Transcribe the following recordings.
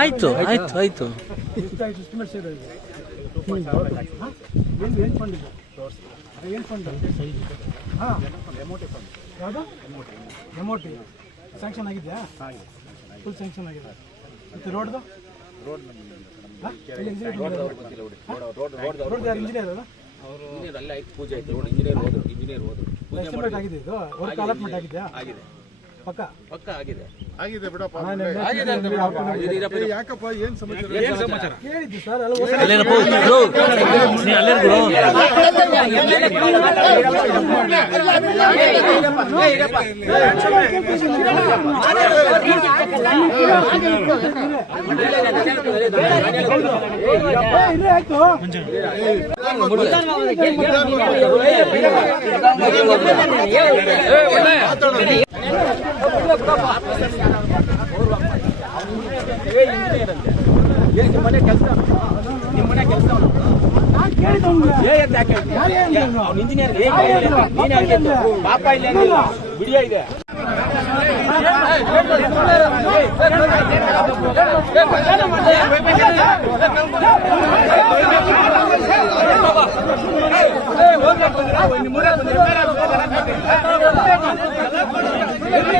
ಆಯ್ತು ಆಯ್ತು ಆಯ್ತು ಎಷ್ಟಾಯ್ತು ಎಸ್ಟಿಮೇಟ್ ಸೇರಿ ಏನು ಏನು ಫಂಡ್ ಇದೆ ಏನು ಫಂಡ್ ಹಾಂ ಯಾವುದು ಎಮೋಟಿ ಸ್ಯಾಂಕ್ಷನ್ ಆಗಿದೆಯಾ ಫುಲ್ ಸ್ಯಾಂಕ್ಷನ್ ಆಗಿದೆ ಮತ್ತು ರೋಡ್ದು ರೋಡ್ ಇಂಜಿನಿಯರ್ ಅಲ್ಲ ಅಲ್ಲೇ ಪೂಜೆ ಆಯ್ತು. ರೋಡ್ ಇಂಜಿನಿಯರ್ ಹೋದ್ರು ಇಂಜಿನಿಯರ್ ಹೋದ್ರು. ಎಸ್ಟಿಮೇಟ್ ಆಗಿದೆ ಇದು? ವರ್ಕ್ ಅಲಾಟ್ಮೆಂಟ್ ಆಗಿದೆಯಾ ಆಗಿದೆ. ಪಕ್ಕ ಪಕ್ಕ ಆಗಿದೆ ಆಗಿದೆ ಬಿಡಪ್ಪ ಯಾಕಪ್ಪ ಏನ್ ಸಮಾಚಾರ ಏನ್ ಸಮಾಚಾರ ಕೇಳಿದ್ದು ಸರ್ ಅಲ್ಲ ಅಲ್ಲೇನಪ್ಪ ಗುರು ನೀ ಅಲ್ಲೇ ಗುರು ಇಲ್ಲೇ ಆಯ್ತು ನಿಮ್ಮ ಮನೆ ಕೆಲಸ ನಿಮ್ಮ ಮನೆ ಕೆಲಸ ಅವ್ನು? ಇಂಜಿನಿಯರ್ ಪಾಪ ಇಲ್ಲ ಬಿಡಿಯ ಇದೆ ನೋಡ್ರಿ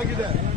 ಆಗಿದೆ